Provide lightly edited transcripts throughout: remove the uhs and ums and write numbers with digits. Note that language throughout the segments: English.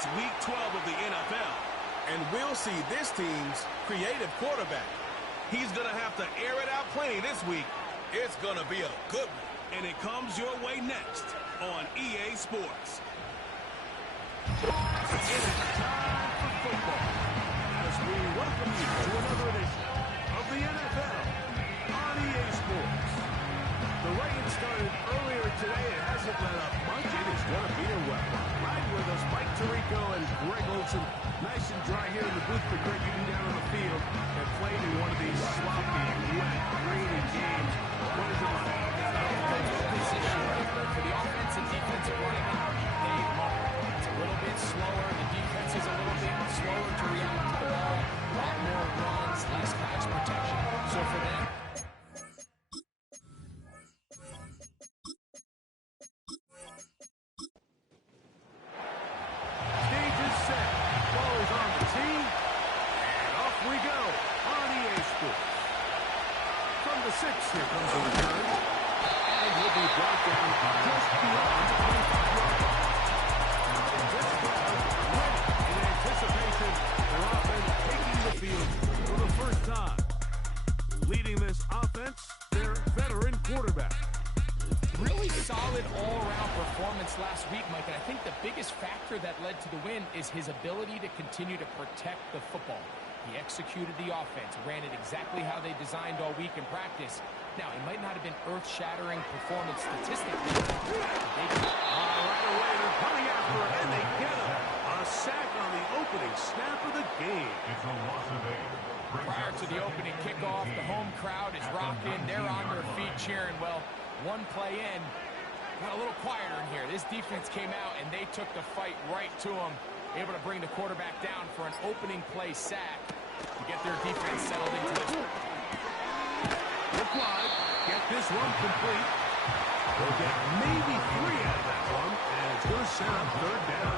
It's Week 12 of the NFL. And we'll see this team's creative quarterback. He's going to have to air it out plenty this week. It's going to be a good one. And it comes your way next on EA Sports. It is time for football as we welcome you to another edition of the NFL on EA Sports. The rain started earlier today. It hasn't let up much. It is going to be a wet one. Right with us, Mike Tirico and Greg Olson. Nice and dry here in the booth, but Greg, you've been down on the field and played in one of these sloppy, wet, rainy games. What is it like? Position for the offense and defensive linemen, they love it. It's a little bit slower. The defense is a little bit slower to react to the ball. A lot more runs, less pass protection. So for them, stage is set. Ball is on the tee. And off we go on EA Sports. From the 6, here comes the return. And he'll be brought down just beyond the 25-yard line. And this crowd ready in anticipation for offense taking the field for the first time. Leading this offense, their veteran quarterback. really solid all-around performance last week, Mike. And I think the biggest factor that led to the win is his ability to continue to protect the football. He executed the offense, ran it exactly how they designed all week in practice. Now, it might not have been earth-shattering performance statistically. Right away, they're coming after it, and they get him. A sack on the opening snap of the game. Prior to the opening kickoff, the home crowd is rocking. They're on their feet cheering. Well, one play in, got a little quieter in here. This defense came out, and they took the fight right to him, able to bring the quarterback down for an opening play sack to get their defense settled into this. Look wide, get this one complete. They'll get maybe 3 out of that one, and it's going to set up third down.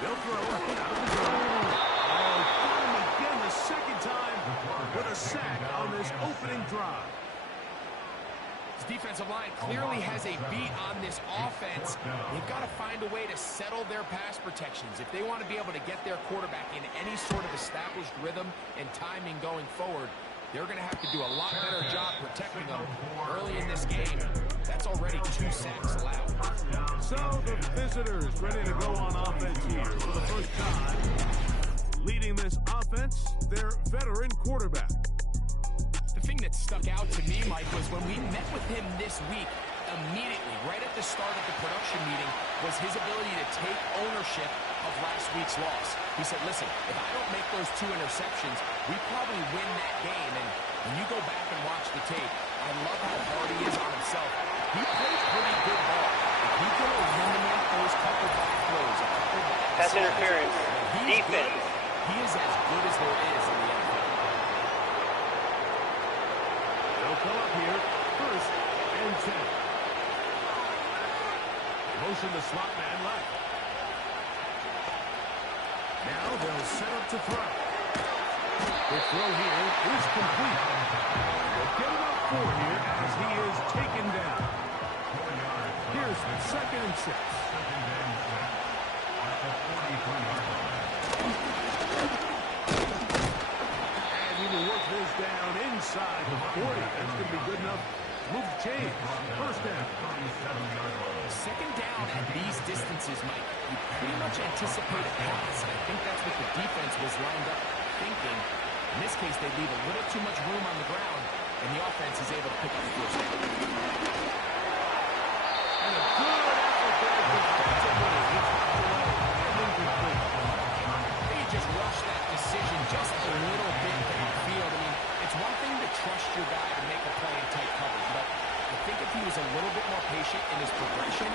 They'll throw out of the zone. Oh, got him again the second time with a sack on this opening drive. This defensive line clearly has a beat on this offense. They've got to find a way to settle their pass protections. If they want to be able to get their quarterback in any sort of established rhythm and timing going forward, they're going to have to do a lot better job protecting them early in this game. That's already 2 sacks allowed. So the visitors ready to go on offense here for the first time. Leading this offense, their veteran quarterback. The thing that stuck out to me, Mike, was when we met with him this week, immediately, right at the start of the production meeting, was his ability to take ownership of last week's loss. He said, listen, if I don't make those 2 interceptions, we probably win that game. And when you go back and watch the tape, I love how hard he is on himself. He plays pretty good ball. If he can eliminate those couple bad throws, a couple bad pass interference, defense. He is as good as there is in the NFL. They'll come up here, 1st and 10. Motion the slot man left. Now they'll set up to throw. The throw here is complete. They'll get him up 4 here as he is taken down. Here's 2nd and 6. And he will work this down inside the 40. That's going to be good enough. Move the chains. 1st down. 2nd down at these distances, Mike, you pretty much anticipate a pass. And I think that's what the defense was lined up thinking. In this case, they leave a little too much room on the ground, and the offense is able to pick up the 1st down. And a good effort there defensively. They just rushed that decision just a little bit downfield. I mean, it's one thing to trust your guy to make a play in tight coverage, but I think if he was a little bit more patient in his progression,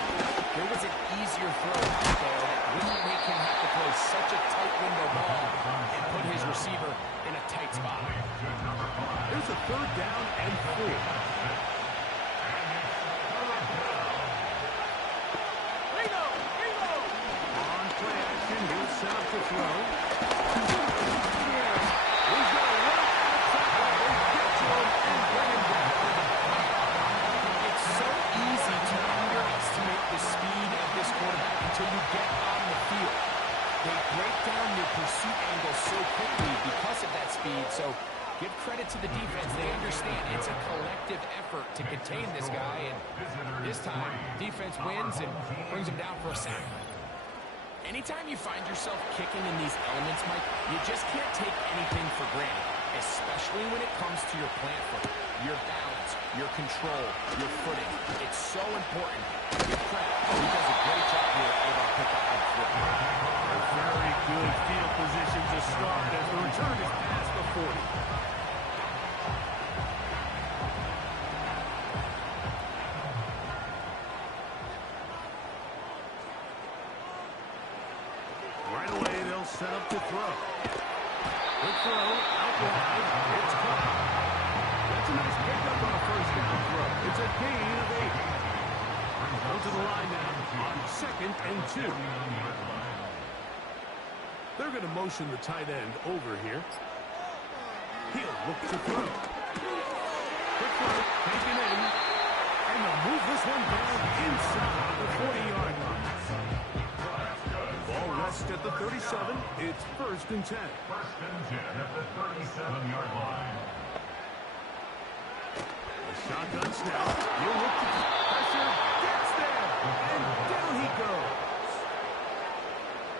there was an easier throw out there that wouldn't make him have to throw such a tight window ball and put his receiver in a tight spot. Here's a 3rd down and 4. On play action, he'll set up to throw. He's going to run out of tackle. They get to him and bring him down. It's effort to contain this guy, and this time, defense wins and brings him down for a sack. Anytime you find yourself kicking in these elements, Mike, you just can't take anything for granted, especially when it comes to your plant foot, your balance, your control, your footing. It's so important to give credit. He does a great job here able to put that one through. A very good field position to start as the return is past the 40. Right away, they'll set up to throw. Good throw, out wide, it's caught. That's a nice pickup on a first down throw. It's a gain of 8. Down to the line now on 2nd and 2. They're going to motion the tight end over here. He'll look to throw. Quick throw, taken in. And they'll move this one down inside the 40-yard line. Ball rests at the 37. It's 1st and 10. 1st and 10 at the 37-yard line. A shotgun snap. He'll look to pressure. Gets there. And down he goes.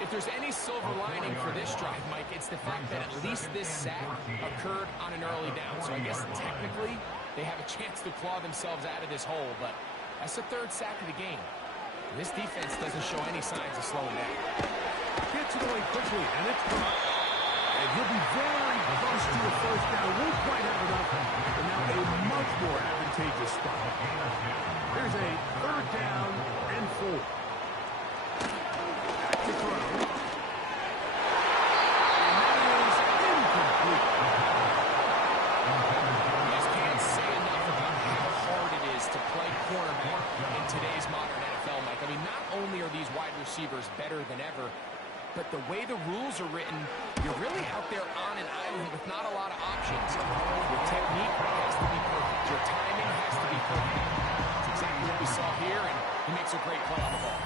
If there's any silver lining for this drive, Mike, it's the fact that at least this sack occurred on an early down. So I guess technically they have a chance to claw themselves out of this hole, but that's the 3rd sack of the game. And this defense doesn't show any signs of slowing down. Gets it away quickly, and it's caught. And he'll be very close to the 1st down. Won't quite have enough. And now a much more advantageous spot. Here's a 3rd down and 4. Back to throw. And that is incomplete. You just can't say enough about how hard it is to play cornerback in today's modern NFL, Mike. I mean, not only are these wide receivers better than ever, but the way the rules are written, you're really out there on an island with not a lot of options. Your technique has to be perfect. Your timing has to be perfect. That's exactly what we saw here, and he makes a great play on the ball.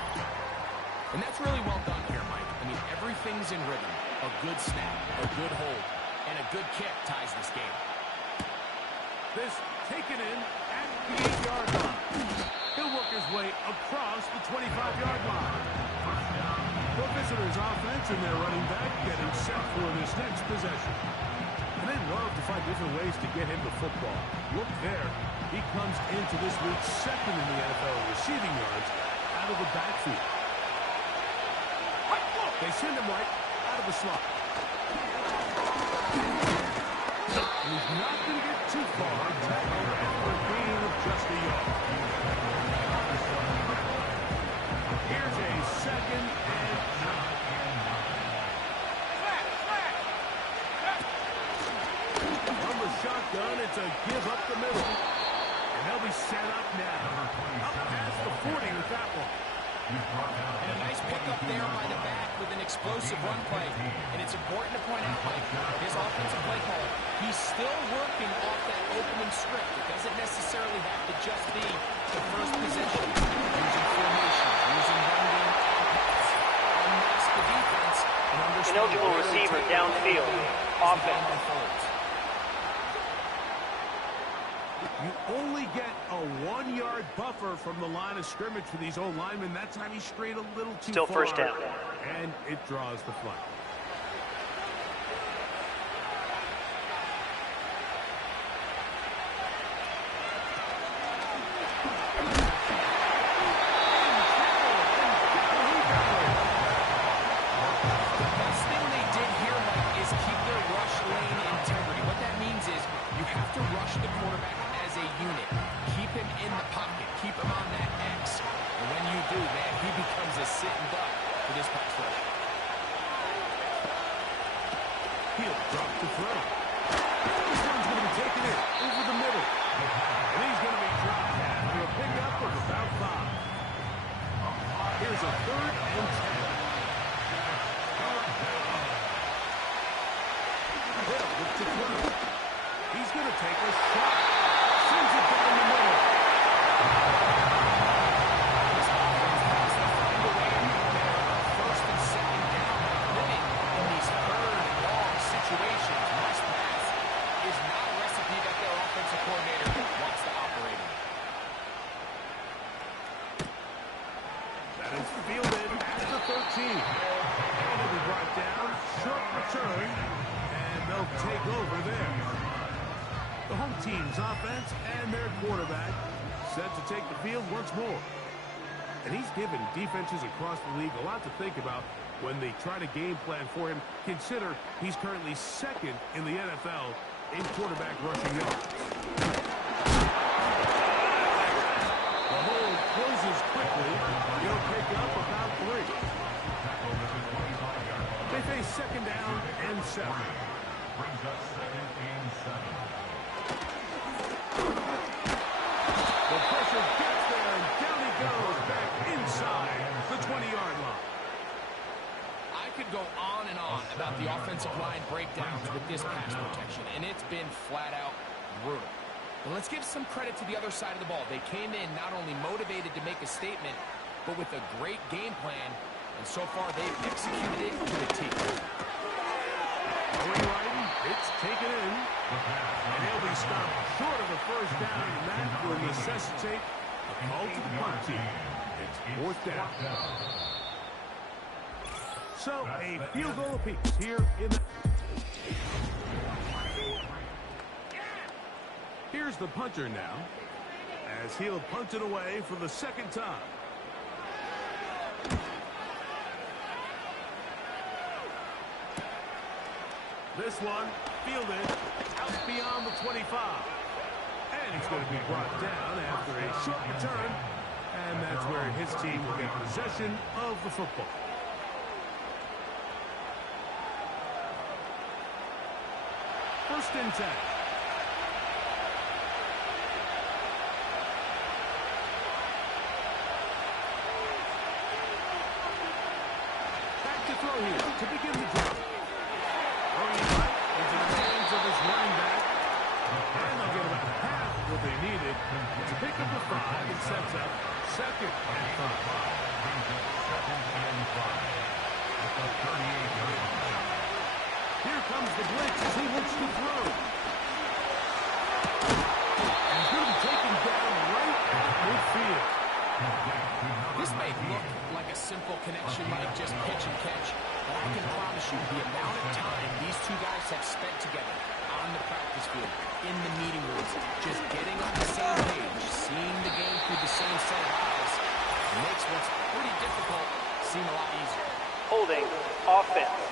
And that's really well done here, Mike. I mean, everything's in rhythm. A good snap, a good hold, and a good kick ties this game. This taken in at the 8-yard line. He'll work his way across the 25-yard line. The visitors' offense and their running back getting set for this next possession. And they love to find different ways to get him the football. Look there. He comes into this week 2nd in the NFL receiving yards out of the backfield. They send him right out of the slot. And he's not going to get too far. Tackled after a gain of just a yard. Here's a 2nd and 9. From the shotgun, it's a give up the middle. And they'll be set up now. Up past the 40 with that one. And a nice pickup there by the back with an explosive run play. And it's important to point out, Mike, his offensive play call, he's still working off that opening script. It doesn't necessarily have to just be the first possession. Using formation, using run game, unmask the defense, and understand Ineligible receiver downfield. Offense. You only get a 1-yard buffer from the line of scrimmage for these old linemen. That time he strayed a little too Still far. first down. And it draws the flag. He'll drop to throw. This one's going to be taken in over the middle. And he's going to be dropped after a pickup of about 5. Here's a 3rd and 10. They'll look to throw. He's going to take a shot. Sends it down the middle. Situations, must pass is not a recipe that their offensive coordinator wants to operate And it's fielded at the 13. And it'll be brought down. Short return. And they'll take over there. The home team's offense and their quarterback set to take the field once more. And he's given defenses across the league a lot to think about when they try to game plan for him. Consider he's currently second in the NFL in quarterback rushing yards. The hold closes quickly. He'll pick up about 3. They face second down and 7. Brings us second and 7. The pressure gets there, and down he goes back inside the 20-yard line. I could go on and on about the offensive line breakdowns with this pass protection, and it's been flat-out brutal. But let's give some credit to the other side of the ball. They came in not only motivated to make a statement, but with a great game plan, and so far they've executed it to a T. Going right, it's taken in, and he'll be stopped short of a first down, and that will necessitate a call to the punt team. It's 4th down. So, a field goal apiece here in the... Here's the punter now, as he'll punt it away for the second time. This one fielded out beyond the 25. And he's going to be brought down after a short return. And that's where his team will get possession of the football. First and 10. Back to throw here to begin the drive. Throwing right into the hands of his running back. And they'll get about half of what they needed to pick up the 5 and sets up second and 5. At the 38-yard line. Here comes the blitz as he looks to throw. And he's going to be taken down right at midfield. This may look like a simple connection, like just pitch and catch, but I can promise you the amount of time these two guys have spent together on the practice field, in the meeting rooms, just getting on the same page, seeing the game through the same set of eyes, makes what's pretty difficult seem a lot easier. Holding offense.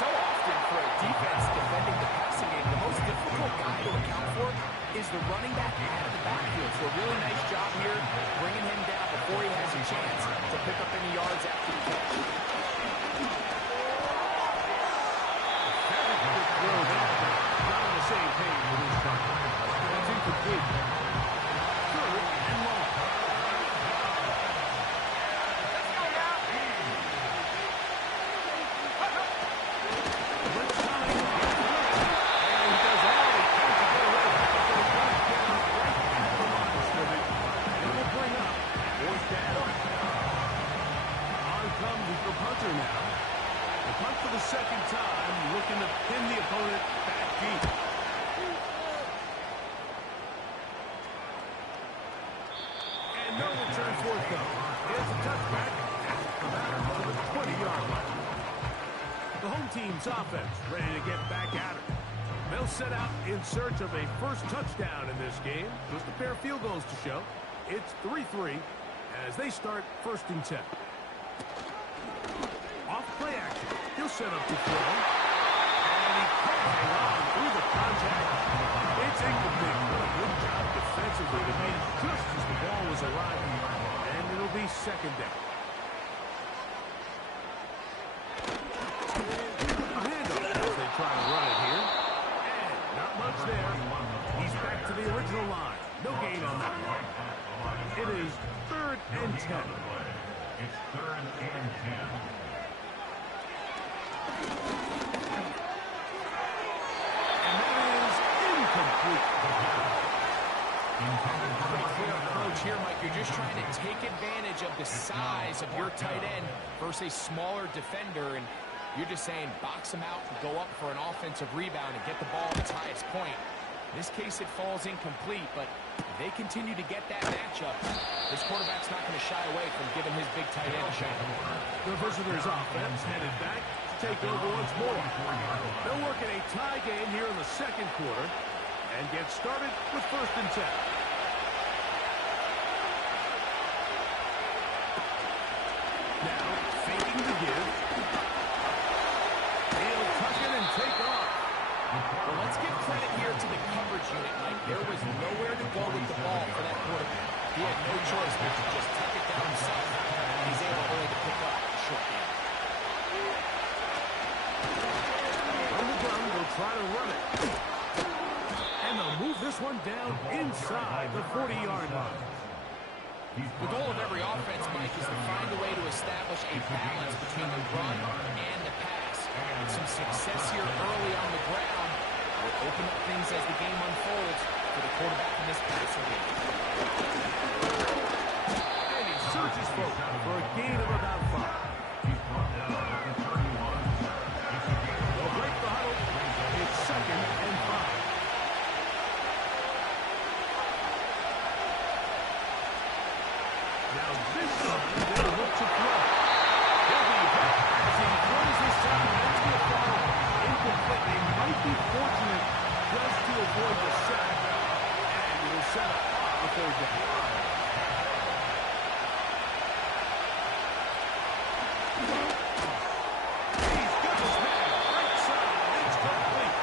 So often for a defense defending the passing game, the most difficult guy to account for is the running back out of the backfield. So a really nice job here, bringing him down before he has a chance to pick up any yards after the catch. Very good throw there. Not on the same page with his target. That's incomplete. Third and long. Second time, looking to pin the opponent back deep. And no return forthcoming. It's a touchback about the 20-yard line. The home team's offense ready to get back at it. They'll set out in search of a first touchdown in this game. Just a pair of field goals to show. It's 3-3 as they start 1st and 10. Off play action. He'll set up the throw. And he can't hang on through the contact. It's incomplete. Good job defensively to make it just as the ball was arriving. And it'll be second down. A handoff as they try to run it here. And not much there. He's back to the original line. No gain on that one. It is 3rd and 10. It's 3rd and 10. And that is incomplete. Pretty clear approach here, Mike, you're just trying to take advantage of the size of your tight end versus a smaller defender, and you're just saying box him out and go up for an offensive rebound and get the ball at its highest point. In this case, it falls incomplete, but if they continue to get that matchup, this quarterback's not going to shy away from giving his big tight end a shot. The visitors' offense headed back to take over once more. They'll work in a tie game here in the second quarter and get started with 1st and 10. Now, faking the give. He'll tuck it and take off. Well, let's give credit here to the coverage unit, Mike. There was nowhere to go with the ball for that quarterback. He had no choice but to just tuck it down himself. He's able only to pick up a short game. From the gun, they'll try to run it. And they'll move this one down inside the 40-yard line. The goal of every offense, Mike, is to find a way to establish a balance between the run and the pass. And some success here early on the ground will open up things as the game unfolds for the quarterback in this passing game. And he surges forward for a gain of about 5. They'll break the huddle. It's 2nd and 5. Now this time, they'll look to throw. He'll be back as he throws this time. That's going to fall incomplete. They might be fortunate just to avoid the sack. And it'll set up the 3rd down. He's got his man right side. It's complete.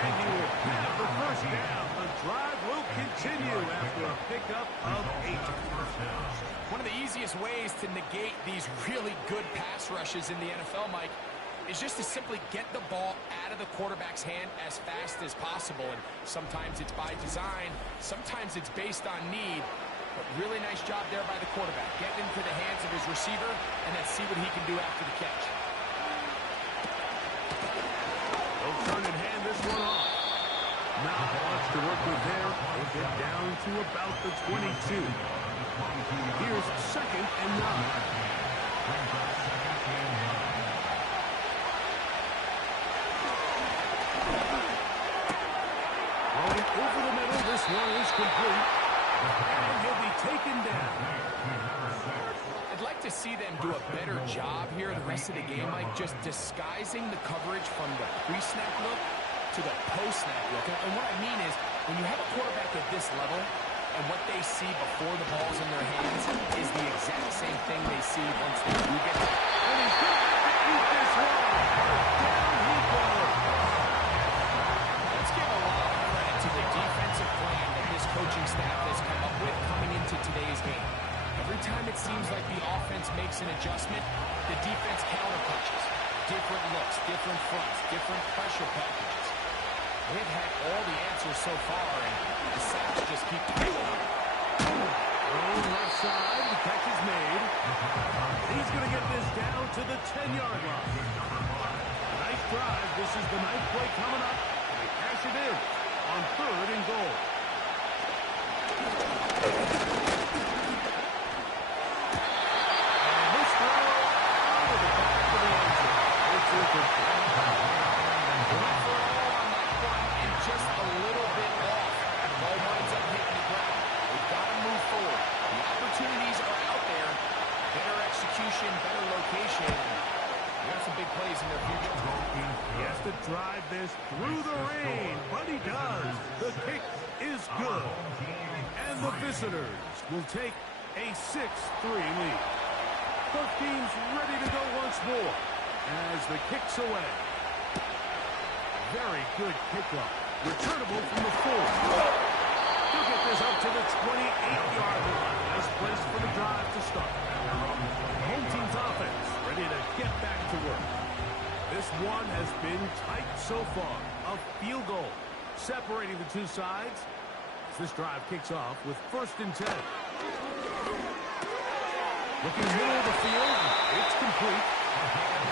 And he will have the 1st down. The drive will continue after a pickup of 8. One of the easiest ways to negate these really good pass rushes in the NFL, Mike, is just to simply get the ball out of the quarterback's hand as fast as possible. And sometimes it's by design, sometimes it's based on need. But really nice job there by the quarterback. Get into the hands of his receiver and then see what he can do after the catch. They'll turn and hand this one off. Not much to work with there. They get down to about the 22. Here's 2nd and 9. Rolling over the middle, this one is complete. And he'll be taken down. I'd like to see them do a better job here the rest of the game, Mike, just disguising the coverage from the pre-snap look to the post-snap look. And what I mean is, when you have a quarterback at this level, and what they see before the ball's in their hands is the exact same thing they see once they do get it. And he's going to have to eat this one. Down he goes. Let's give a lot of credit to the defensive plan that this coaching staff has come up with coming into today's game. Every time it seems like the offense makes an adjustment, the defense counterpunches. Different looks, different fronts, different pressure packages. They've had all the answers so far, and the sacks just keep piling up. Left side, the catch is made. He's going to get this down to the 10-yard line. Nice drive. This is the ninth play coming up. They cash it in on 3rd and goal. And this throw out of the back of the end zone. It's incomplete. Just a little bit off. The ball winds up hitting the ground. They've got to move forward. The opportunities are out there. Better execution, better location. They got some big plays in their future. He has to drive this through the rain, but he does. The kick is good. And the visitors will take a 6-3 lead. Both teams ready to go once more as the kick's away. Very good kickoff. Returnable from the 4. He'll get this up to the 28-yard line. Nice place for the drive to start. The home team's offense ready to get back to work. This one has been tight so far. A field goal separating the two sides. As this drive kicks off with 1st and 10. Looking middle of the field. It's complete.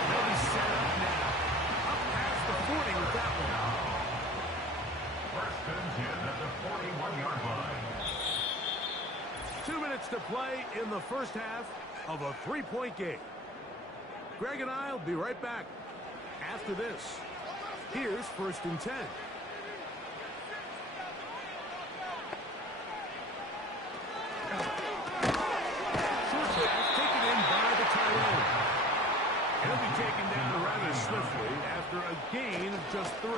They'll be set up now. Up past the 40 with that one. 1st and 10 at the 41-yard line. 2 minutes to play in the first half of a 3-point game. Greg and I will be right back after this. Here's 1st and 10. Short pass taken in by the tight end. He'll be taken down rather swiftly after a gain of just 3.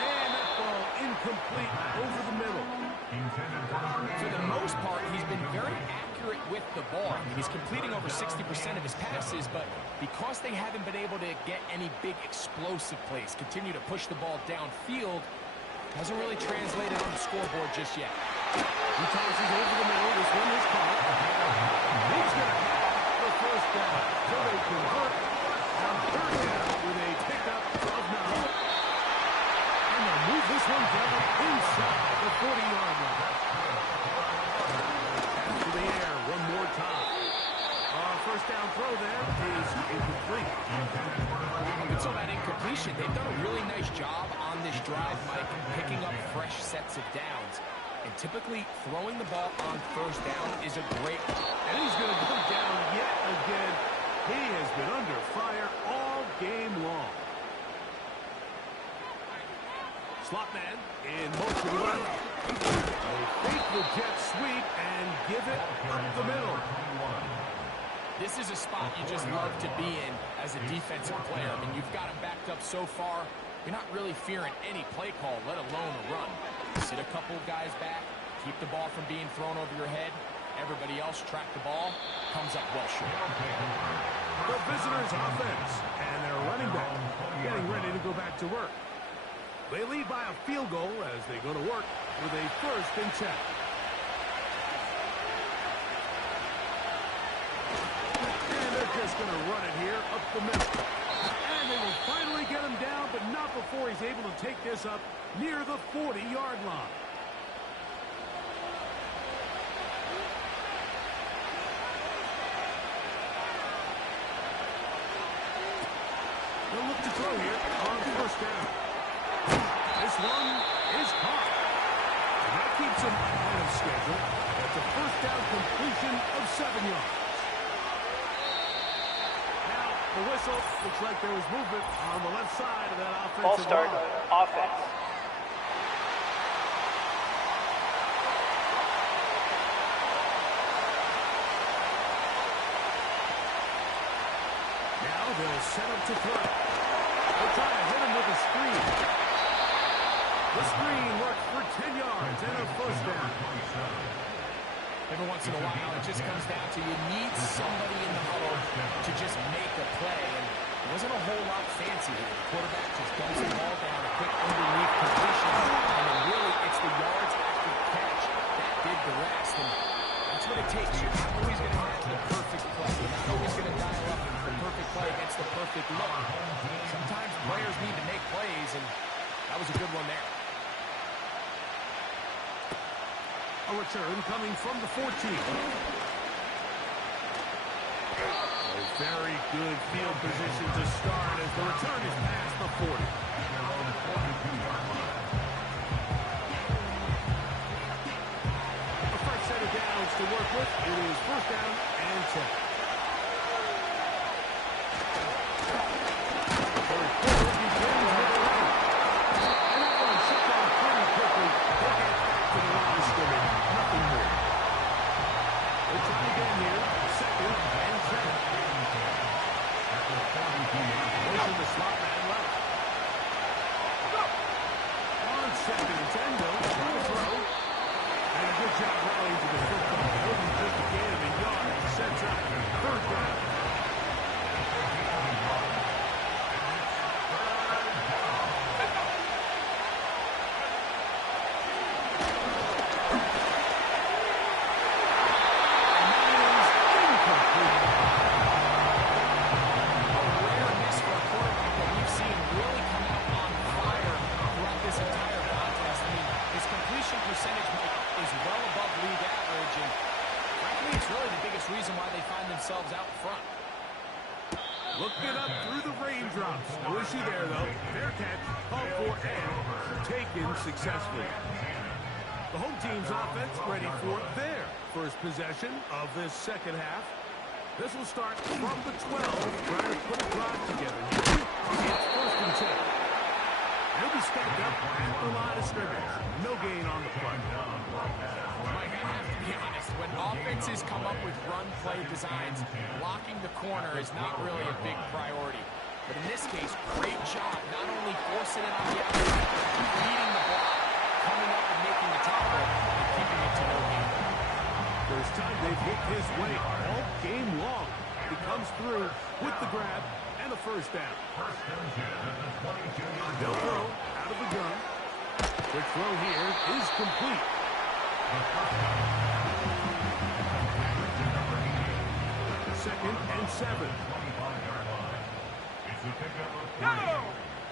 And that ball incomplete over the middle. For the most part, he's been very accurate with the ball. I mean, he's completing over 60% of his passes, but because they haven't been able to get any big explosive plays, continue to push the ball downfield, hasn't really translated on the scoreboard just yet. He tosses over the middle. This one is caught. He's going to have the first down. So they convert on 3rd down with a pickup of 9. And they'll move this one down inside the 40-yard line. After the air one more time. First down throw there is incomplete. And so that incompletion, they've done a really nice job on this drive, Mike, picking up fresh sets of downs. And typically, throwing the ball on 1st down is a great one. And he's going to come down yet again. He has been under fire all game long. Slot man in motion left. They fake the jet sweep and give it up the middle. This is a spot you just love to be in as a defensive player. I mean, you've got him backed up so far, you're not really fearing any play call, let alone a run. Sit a couple of guys back, keep the ball from being thrown over your head. Everybody else track the ball, comes up well short. The visitors' offense, and their running back getting ready to go back to work. They lead by a field goal as they go to work with a 1st and 10. Just going to run it here up the middle. And they will finally get him down, but not before he's able to take this up near the 40-yard line. They'll look to throw here on 1st down. This one is caught. And that keeps him ahead of schedule. That's a 1st down completion of 7 yards. The whistle looks like there was movement on the left side of that offensive Ball start, line. offense. Now they'll set up to throw. They'll try to hit him with a screen. The screen works for 10 yards and a 1st down. Every once in a while, it just comes down to you need somebody in the huddle to just make a play. And there wasn't a whole lot fancy here. The quarterback just dumps the ball down, a quick underneath completion. And then really, it's the yards after the catch that did the rest. And that's what it takes. You're not always going to have the perfect play. You're not always going to dial up the perfect play against the perfect look. Sometimes players need to make plays, and that was a good one there. A return coming from the 14. A very good field position to start as the return is past the 40. A fresh set of downs to work with. It is 1st down and 10. Third quarter begins with a run. And that one shut down pretty quickly. They'll get to the line of scrimmage. Nothing more. We'll try again here. 2nd and 10. Motion the slot man left. On 2nd and 10, though, trying to throw. And a good job rallying to the football. Holding just a gain of a yard. Sets up 3rd down. Reason why they find themselves out front. Looking up through the raindrops. No issue there, though. Fair catch, called for, and taken successfully. The home team's offense ready for their first possession of this second half. This will start from the 12, trying to put a drive together. It's first and 10. He'll be stacked up at the line of scrimmage. No gain on the play. Mike, I have to be honest. When offenses come up with run-play designs, blocking the corner is not really a big priority. But in this case, great job not only forcing it on the outside, but beating the block, coming up and making the tackle, and keeping it to no gain. First time they've hit his way all game long. He comes through with the grab and a first down. They'll throw out of the gun. Quick throw here is complete. Second and 7. It's a pickup of 3.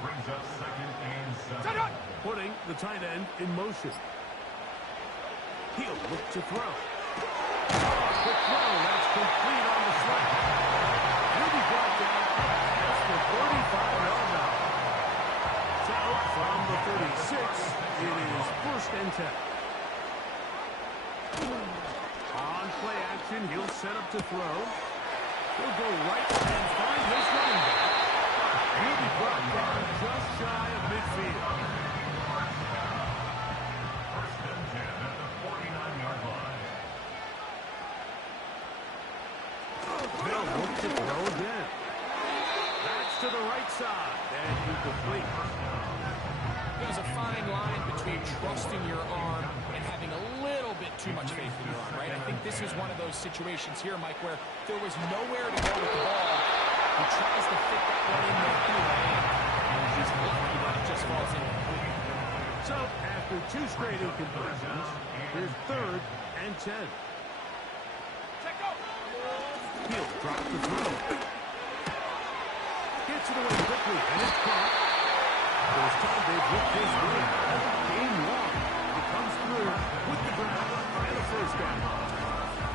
Brings up second and 7. Putting the tight end in motion. He'll look to throw. Quick throw, that's complete on the slant. He'll be brought down at the 35-yard line. So from the 36, it is first and 10. On play action, he'll set up to throw. He'll go right and find his running back. He'll be brought down just shy of midfield. First and 10 at the 49-yard line. They'll look to throw again. That's to the right side, and incomplete. There's a fine line between trusting your arm and having a little bit too much faith in your arm, right? I think this is one of those situations here, Mike, where there was nowhere to go with the ball. He tries to fit that one in there anyway, and he's lucky that it just falls in. So, after 2 straight incompletions, here's third and 10. He'll drop the throw. Gets it away quickly, and it's caught. First time they've looked his way all game long. He comes through with the grab and a first down.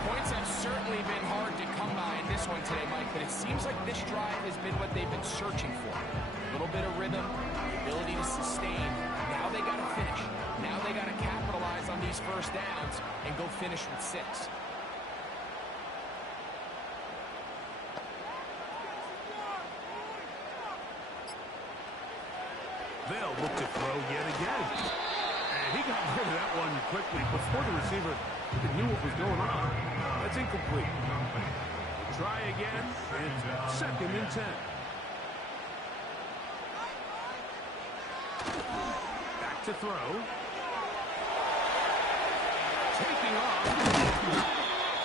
Points have certainly been hard to come by in this one today, Mike, but it seems like this drive has been what they've been searching for. A little bit of rhythm, the ability to sustain. Now they got to finish. Now they got to capitalize on these first downs and go finish with 6. They'll look to throw yet again. And he got rid of that one quickly before the receiver knew what was going on. That's incomplete. Try again. It's second and 10. Back to throw. Taking off.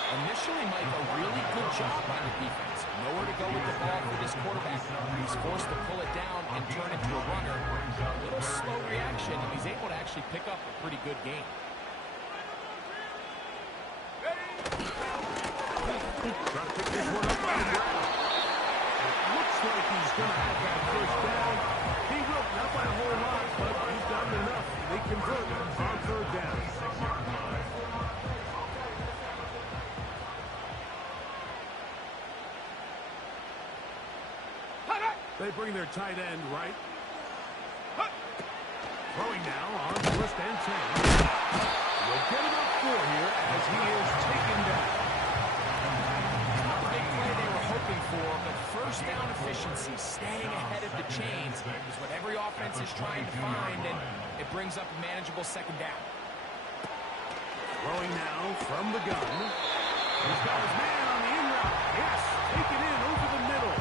Initially, Mike, a really good job by the defense. Nowhere to go with the ball for this quarterback. He's forced to pull it down and turn into a runner. A little slow reaction, and he's able to actually pick up a pretty good game. Trying to pick this one up on the ground. It looks like he's going to have that first down. He will, not by a whole lot, but he's done enough. They convert on third down. They bring their tight end right. Throwing now on first and 10. We'll get him up 4 here as he is taken down. Not the big play they were hoping for, but first down efficiency, staying ahead of the chains, is what every offense is trying to find, and it brings up a manageable second down. Throwing now from the gun. He's got his man on the in route. Yes, take it in over the middle.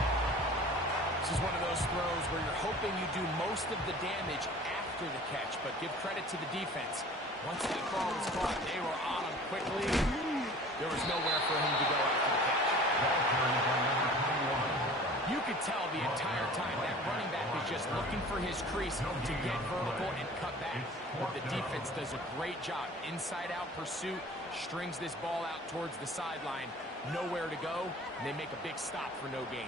This is one of those throws where you're hoping you do most of the damage after the catch, but give credit to the defense. Once that ball was caught, they were on him quickly. There was nowhere for him to go after the catch. You could tell the entire time that running back is just looking for his crease to get vertical and cut back. But the defense does a great job. Inside-out pursuit, strings this ball out towards the sideline. Nowhere to go, and they make a big stop for no gain.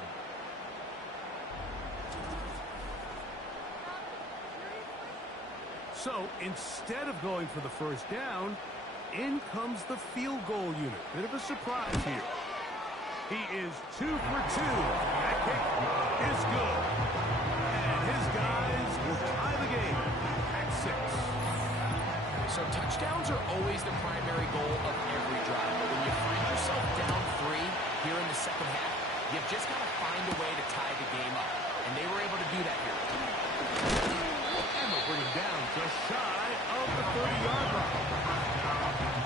So instead of going for the first down, in comes the field goal unit. Bit of a surprise here. He is 2 for 2. That kick is good. And his guys will tie the game at 6. So touchdowns are always the primary goal of every drive. But when you find yourself down 3 here in the second half, you've just got to find a way to tie the game up. And they were able to do that here. And they'll bring him down just shy of the 30-yard line.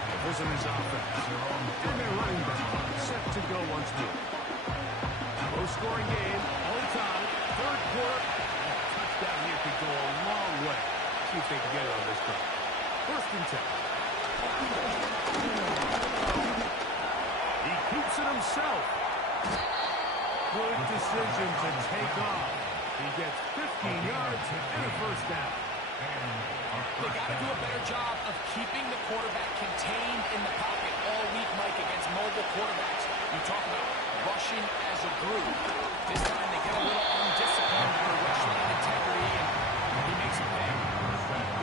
The visitors' offense. And their running back set to go once more. Low-scoring game, all the time. Third quarter. A touchdown here could go a long way. See if they can get it on this drive. First and 10. He keeps it himself. Good decision to take off. He gets 15 yards and a first down. They got to do a better job of keeping the quarterback contained in the pocket all week, Mike, against mobile quarterbacks. You talk about rushing as a group. This time they get a little undisciplined with their rushing integrity, and he makes it pay.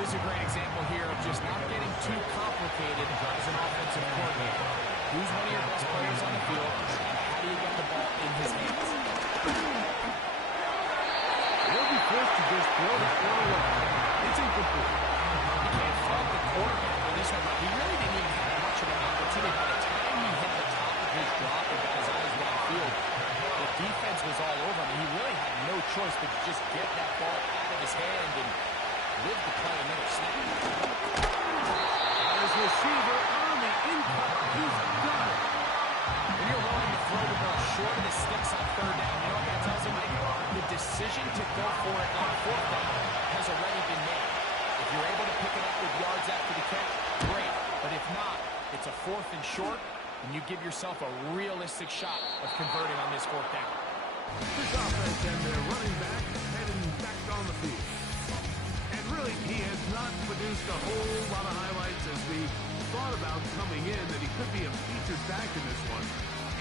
This is a great example here of just not getting too complicated as an offensive coordinator. Who's one of your best players on the field, and how do you get the ball in his hands? He'll be forced to just throw that one away. It's incomplete. You can't fault the quarterback for this one, but he really didn't even have much of an opportunity. By the time he hit the top of his drop and got his eyes downfield, the defense was all over him. He really had no choice but to just get that ball out of his hand and live to play another snap. His receiver on the in-cut. He's got it. When you're willing to throw the ball short of the sticks on third down, you know what that tells you, Mike? The decision to go for it on fourth down has already been made. If you're able to pick it up with yards after the catch, great. But if not, it's a 4th and short, and you give yourself a realistic shot of converting on this 4th down. This offense and their running back heading back on the field. And really, he has not produced a whole lot of highlights as we thought about coming in that he could be a featured back in this one.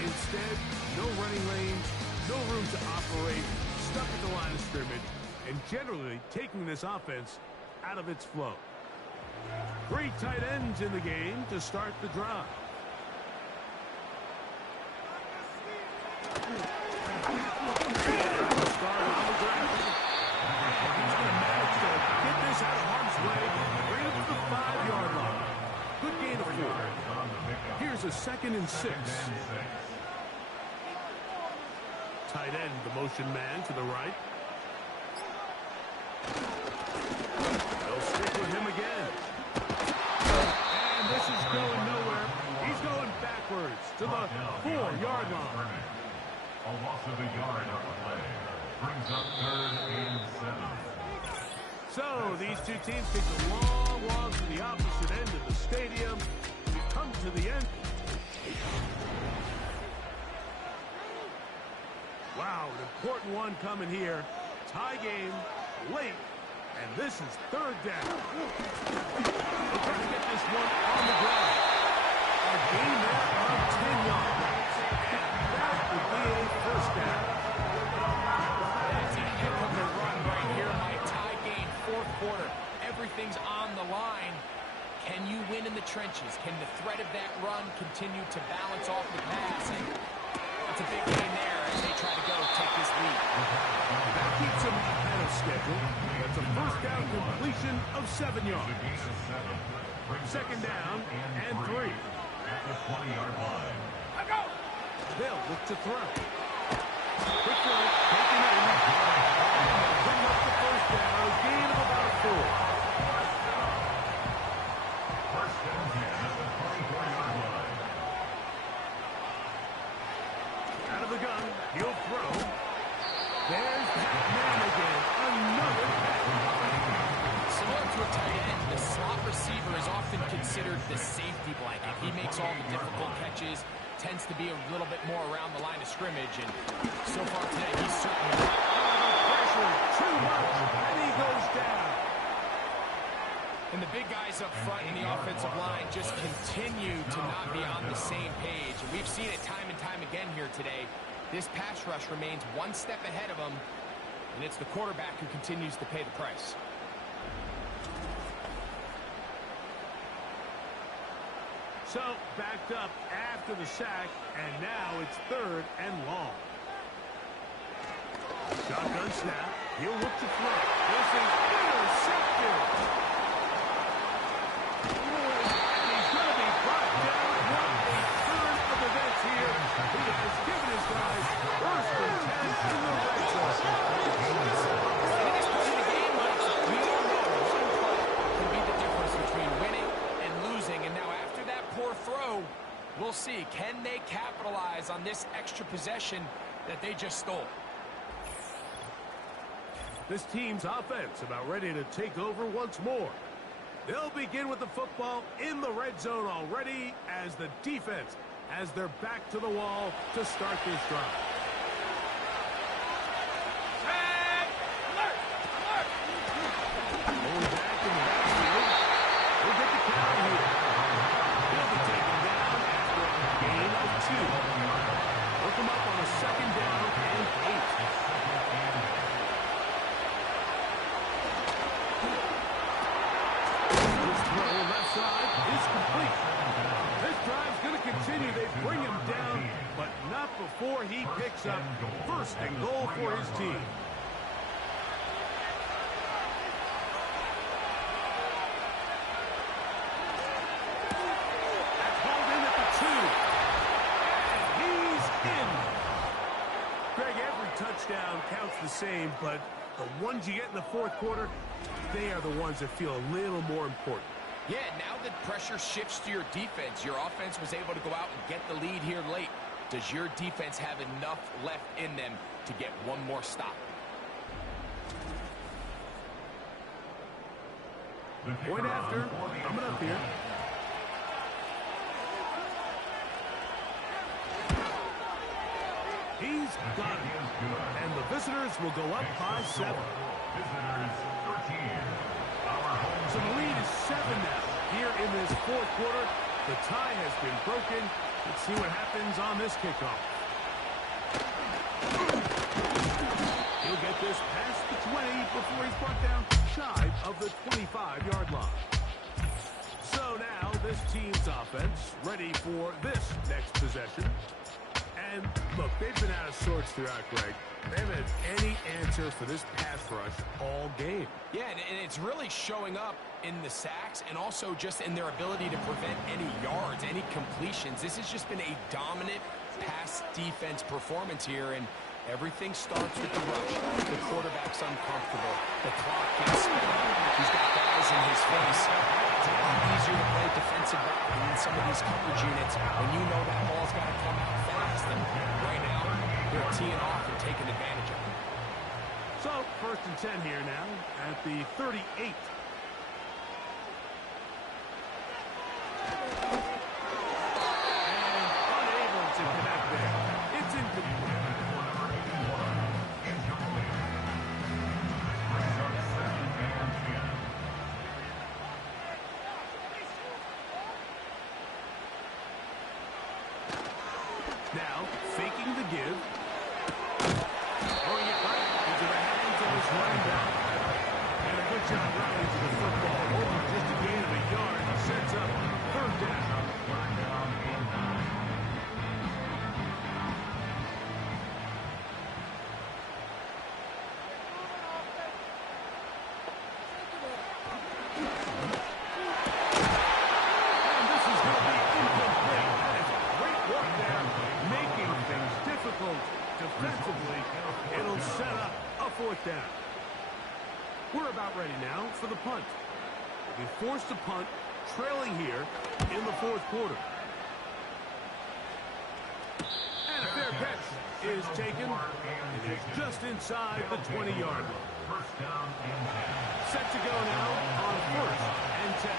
Instead, no running lanes, no room to operate, stuck at the line of scrimmage, and generally taking this offense out of its flow. 3 tight ends in the game to start the drive. Start on the ground. He's going to manage to get this out of harm's way, right up to the 5-yard line. Good gain of 4. Here's a 2nd and 6. Tight end, the motion man to the right. They'll stick with him again. And this is going nowhere. He's going backwards to the 4-yard line. A loss of a yard on the play. Brings up 3rd and 7. So these two teams take a long walk to the opposite end of the stadium. We come to the end. Wow, an important one coming here. Tie game, late, and this is 3rd down. They're trying to get this one on the ground. A gain there of 10 yards. And that would be a first down. That's a heck of a run right here, Mike. Tie game, 4th quarter. Everything's on the line. Can you win in the trenches? Can the threat of that run continue to balance off the pass? And that's a big gain there as they try to go take this lead. That keeps them ahead of schedule. That's a first down completion of 7 yards. 2nd down and 3. At the 20-yard line. They'll look to throw. Quick throw, taken in. Bring up the first down, a gain of about 4. First and 10 at the 24-yard line. Out of the gun, he'll throw. There's that man again. Another pass. Similar to a tight end, the slot receiver is often considered the safety blanket. He makes all the difficult catches, tends to be a little bit more around the line of scrimmage, and so far today, he's certainly Pressure too much, and he goes down. and the big guys up front in the offensive line just continue to not be on the same page. And we've seen it time and time again here today. This pass rush remains one step ahead of them, and it's the quarterback who continues to pay the price. So, backed up after the sack, and now it's 3rd and long. Shotgun snap. He'll look to throw. This is intercepted. poor throw. We'll see. Can they capitalize on this extra possession that they just stole? This team's offense about ready to take over once more. They'll begin with the football in the red zone already as the defense has their back to the wall to start this drive. Going back in the backfield. We'll get the count here. He'll be taken down after a gain of 2. Look him up on a 2nd down and 8. This throw left side is complete. This drive's going to continue. They bring him down, but not before he picks up 1st and goal for his team. Touchdown counts the same, but the ones you get in the 4th quarter, they are the ones that feel a little more important. Yeah, now that pressure shifts to your defense, your offense was able to go out and get the lead here late. Does your defense have enough left in them to get one more stop? Point after, coming up here. He's got it. And the visitors will go up by 7. Visitors 13. So the lead is 7 now. Here in this 4th quarter, the tie has been broken. Let's see what happens on this kickoff. He'll get this past the 20 before he's brought down shy of the 25-yard line. So now this team's offense ready for this next possession. And look, they've been out of sorts throughout, Greg. They haven't had any answer for this pass rush all game. Yeah, and it's really showing up in the sacks and also just in their ability to prevent any yards, any completions. This has just been a dominant pass defense performance here, and everything starts with the rush. The quarterback's uncomfortable. The clock gets spent. He's got guys in his face. It's a lot easier to play defensive back in some of these coverage units when you know that ball's got to come out fast. And right now, they're teeing off and taking advantage of it. So, 1st and 10 here now at the 38. And unable to connect there. It's incomplete. Now, faking the give. Throwing it right into the hands of his running back. And a good job rallying to the football. Only just a gain of a yard. Sets up 3rd down. And this is going to be incomplete. It's great work there, making things difficult defensively. It'll set up a 4th down. We're about ready now for the punt. We'll be forced to punt, trailing here in the 4th quarter. And a fair catch is taken. It is just inside the 20-yard line. Set to go now on 1st and 10.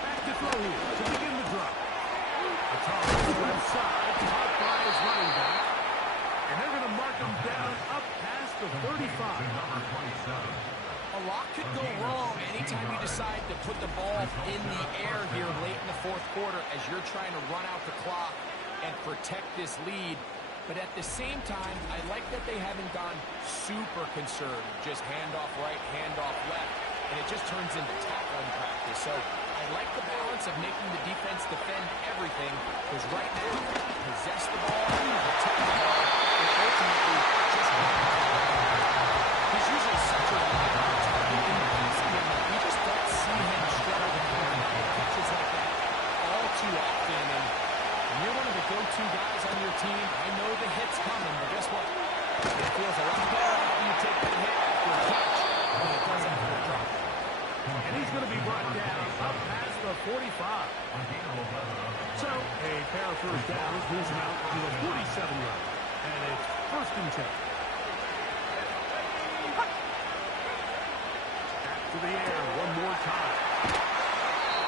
Back to throw here to begin the drive. A toss left side, caught by his running back. And they're going to mark him down up past the 35. A lot could go wrong anytime you decide to put the ball in the air here late in the 4th quarter as you're trying to run out the clock and protect this lead. But at the same time, I like that they haven't gone super conservative. Just handoff right, handoff left, and it just turns into tackling practice. So I like the balance of making the defense defend everything, because right now, possess the ball, protect the ball, and ultimately just run out the ball. He's usually such a reliable target in the passing game. We just don't see him struggle to make catches like that all too often. And you're one of the go-to guys on your team. I know the hit's coming, but guess what? It feels a lot better after you take that hit after a catch than it does after a drop. And he's going to be brought down up past the 45. So, a pair of first downs moves him out to the 47-yard. And it's 1st and 10. Back to the air one more time.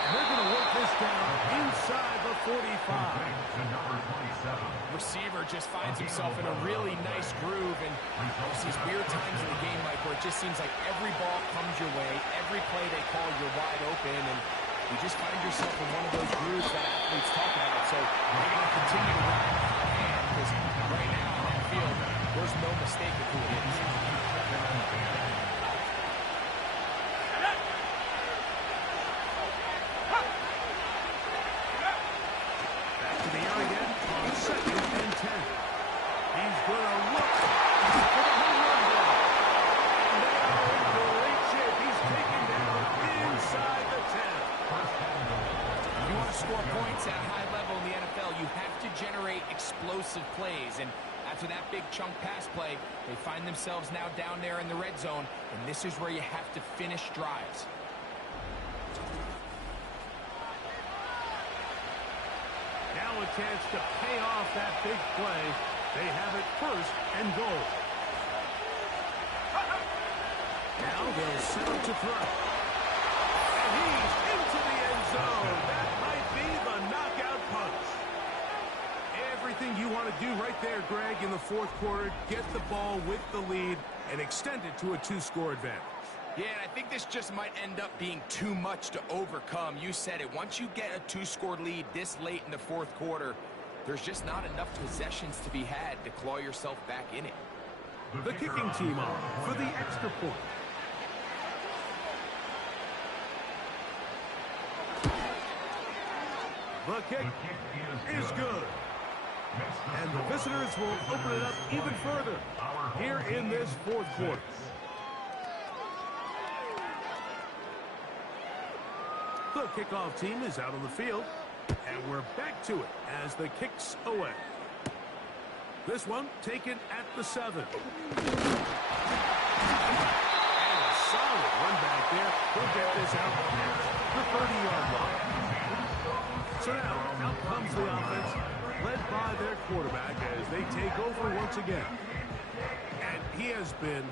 And they're going to work this down inside the 45. Receiver just finds himself in a really nice groove, and there's these weird times in the game, Mike, where it just seems like every ball comes your way, every play they call, you're wide open, and you just find yourself in one of those grooves that athletes talk about. So they're going to continue to ride the hot hand, because right now on that field, there's no mistake of who it is. Explosive plays, and after that big chunk pass play, they find themselves now down there in the red zone, and this is where you have to finish drives. Now a chance to pay off that big play. They have it 1st and goal. Now they'll set up to throw. And he's into the end zone. That might be the knockout punch. Everything you want to do right there, Greg, in the 4th quarter, get the ball with the lead and extend it to a 2-score advantage. Yeah, and I think this just might end up being too much to overcome. You said it. Once you get a 2-score lead this late in the 4th quarter, there's just not enough possessions to be had to claw yourself back in it. The kicking team on for the extra point. The kick is good. And the visitors will open it up even further here in this 4th quarter. The kickoff team is out on the field, and we're back to it as the kick's away. This one taken at the 7. And a solid run back there. He'll get this out past the 30-yard line. So now, out comes the offense, led by their quarterback as they take over once again. And he has been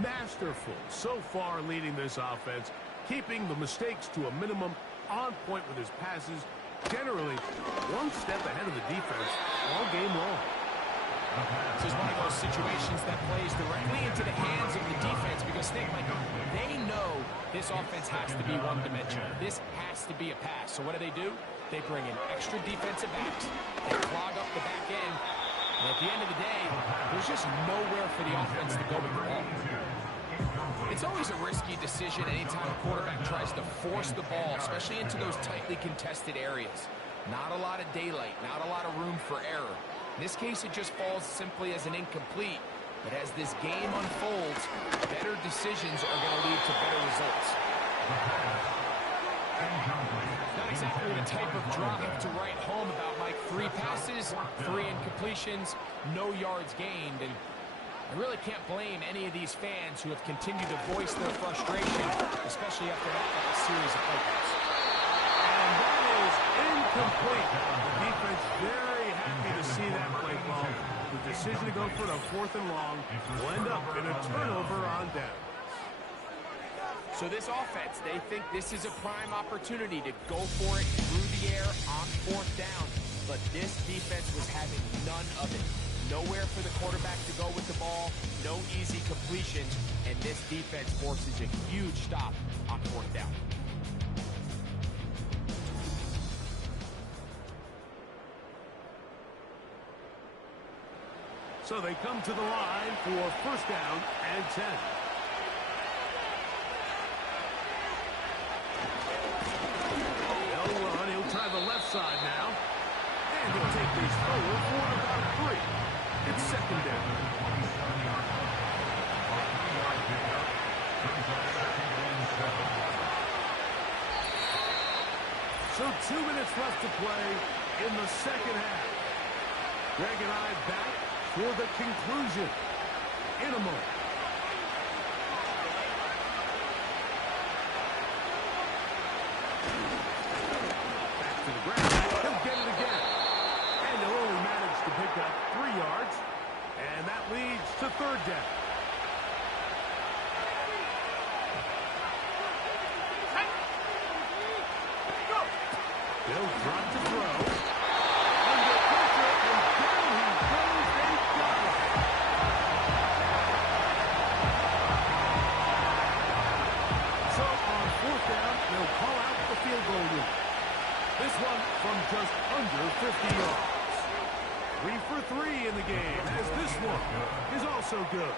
masterful so far leading this offense, keeping the mistakes to a minimum, on point with his passes, generally one step ahead of the defense all game long. This is one of those situations that plays directly into the hands of the defense because they know this offense has to be one-dimensional. This has to be a pass. So what do? They bring in extra defensive backs. They clog up the back end. And at the end of the day, there's just nowhere for the offense to go with the ball. It's always a risky decision anytime a quarterback tries to force the ball, especially into those tightly contested areas. Not a lot of daylight, not a lot of room for error. In this case, it just falls simply as an incomplete. But as this game unfolds, better decisions are going to lead to better results. Not exactly the type of drive to write home about, Mike. 3 passes, 3 incompletions, no yards gained. And I really can't blame any of these fans who have continued to voice their frustration, especially after that last series of play calls. And that is incomplete. The defense very happy to see that play call. The decision to go for the 4th and long will end up in a turnover on down. So this offense, they think this is a prime opportunity to go for it through the air on 4th down. But this defense was having none of it. Nowhere for the quarterback to go with the ball, no easy completions, and this defense forces a huge stop on 4th down. So they come to the line for 1st down and 10. They'll run. He'll try the left side now. And he'll take these forward for about 3. It's 2nd down. So 2 minutes left to play in the 2nd half. Greg and I back for the conclusion in a moment. yards. And that leads to third down. They'll drop to throw. Under pressure, and down he goes. They got it. So on fourth down, they'll call out the field goal unit. This one from just under 50 yards. 3 for 3 in the game, as this one is also good.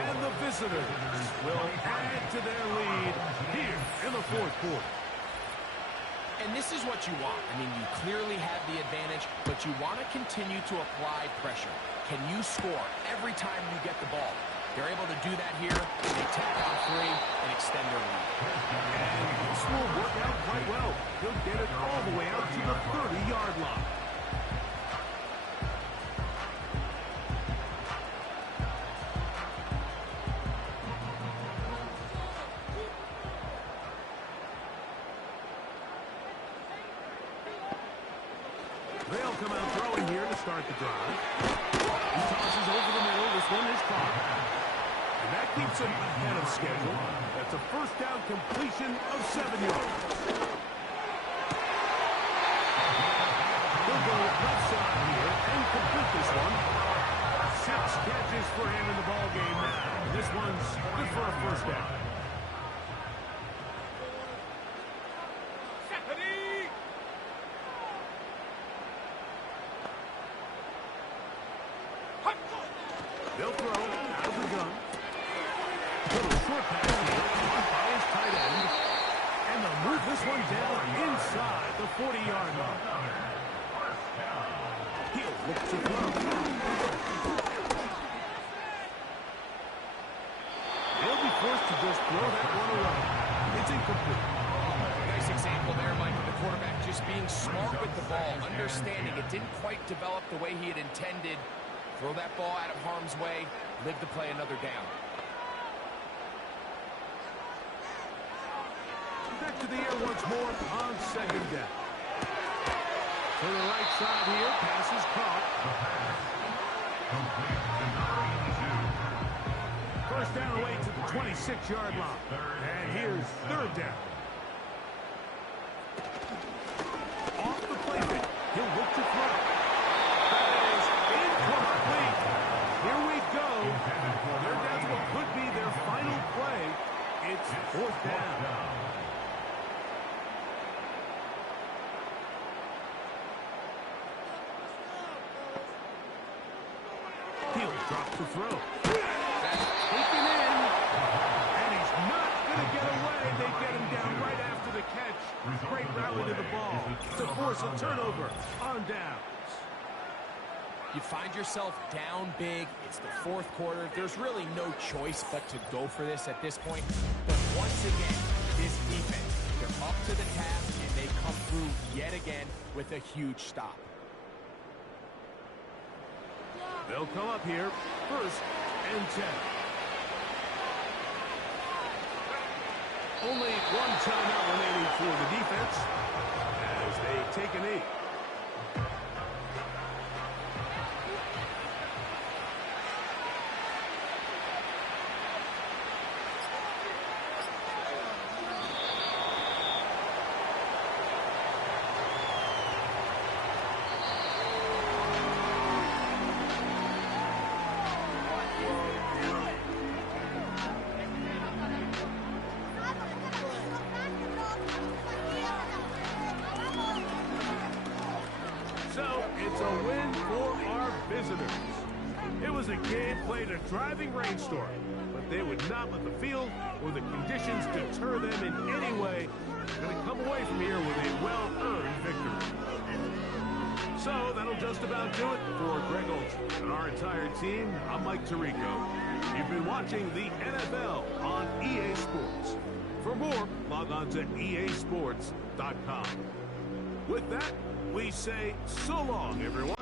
And the visitors will add to their lead here in the fourth quarter. And this is what you want. I mean, you clearly have the advantage, but you want to continue to apply pressure. Can you score every time you get the ball? They're able to do that here. They tack on 3 and extend their lead. And this will work out quite well. He'll get it all the way out to the 30-yard line. They'll come out throwing here to start the drive. He tosses over the middle. This one is caught. And that keeps him ahead of schedule. That's a first down completion of 7 yards. He'll go left side here and complete this one. 6 catches for him in the ball game now. This one's good for a first down. They'll throw out of the gun. Little short pass here, caught by his tight end. And they'll move this one down inside the 40-yard line. He'll look to throw. They'll be forced to just throw that one away. It's incomplete. Nice example there, Mike, of the quarterback just being smart with the ball, understanding it didn't quite develop the way he had intended. Throw that ball out of harm's way, live to play another down. Back to the air once more on second down. To the right side here, pass is caught. First down away to the 26-yard line. And here's third down. Off the play fake, he'll look to throw. Here we go. They're down to what could be their final play. It's fourth down. He'll drop the throw. That's taken in. And he's not going to get away. They get him down right after the catch. Great rally to the ball to force a turnover on downs. You find yourself down big. It's the fourth quarter. There's really no choice but to go for this at this point. But once again, this defense, they're up to the task, and they come through yet again with a huge stop. They'll come up here, 1st and 10. Only one timeout remaining for the defense as they take a knee. So, it's a win for our visitors. It was a game played a driving rainstorm, but they would not let the field or the conditions deter them in any way. They're going to come away from here with a well-earned victory. So, that'll just about do it for Greg Olson and our entire team. I'm Mike Tirico. You've been watching the NFL on EA Sports. For more, log on to easports.com. With that, we say so long, everyone.